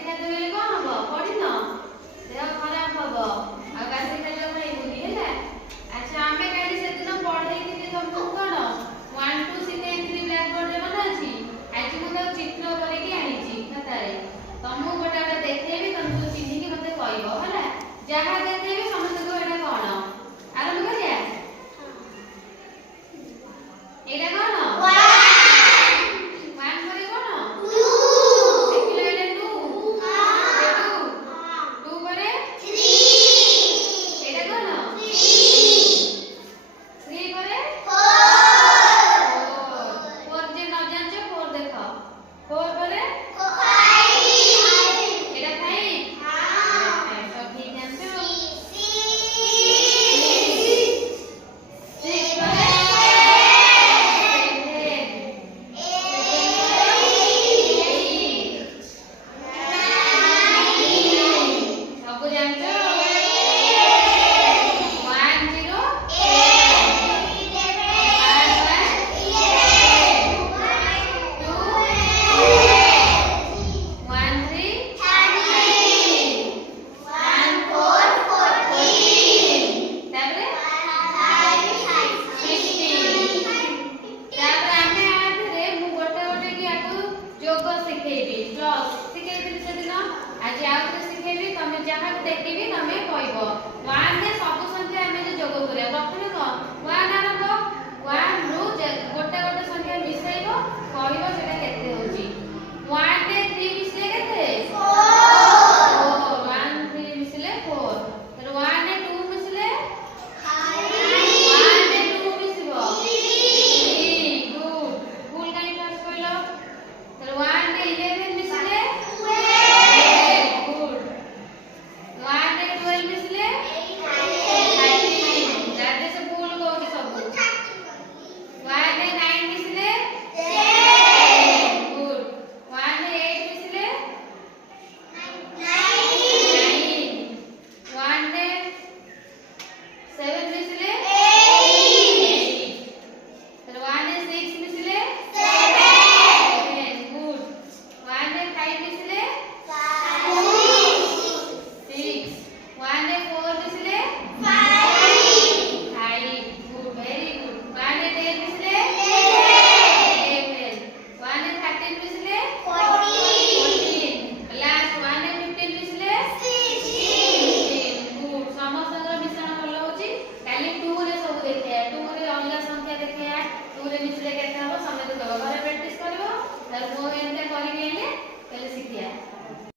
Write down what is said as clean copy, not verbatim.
ବାସି ଖାଦ୍ୟ ହେଲେ କଣ ହବ? ପଢିନ ଦେହ ଖରାପ ହବ ଆଉ ବାସି ଖାଦ୍ୟ ଖାଇବୁନି ହେଲା। ଆଚ୍ଛା ଆମେ କାଲି ସେଦିନ ପଢେଇଥିଲି ତମକୁ କଣ 1 2 ଶିଖେଇଥିଲି ବ୍ଲାକ୍ ବୋର୍ଡରେ ମନେ ଅଛି? ଆଜି ମୁଁ ତାକୁ ଚିତ୍ର କରିକି ଆଣିଛି ଖାତାରେ। ତମକୁ ଗୋଟେ ଗୋଟେ ଦେଖେଇବି ତମକୁ ଚିହ୍ନିକି ମତେ କହିବ ହେଲା। ଯାହା ଦେଖେଇବି ସମସ୍ତଙ୍କୁ ଏଇଟା କଣ? ଆରମ୍ଭ କରିବା। ଏଇଟା କଣ? ଯାହା ଦେଖିବି ତମେ କହିବ 1 ରେ ସବୁ ସଂଖ୍ୟା ଆମେ ଯୋଗ କରିବା ପ୍ରଥମେ 1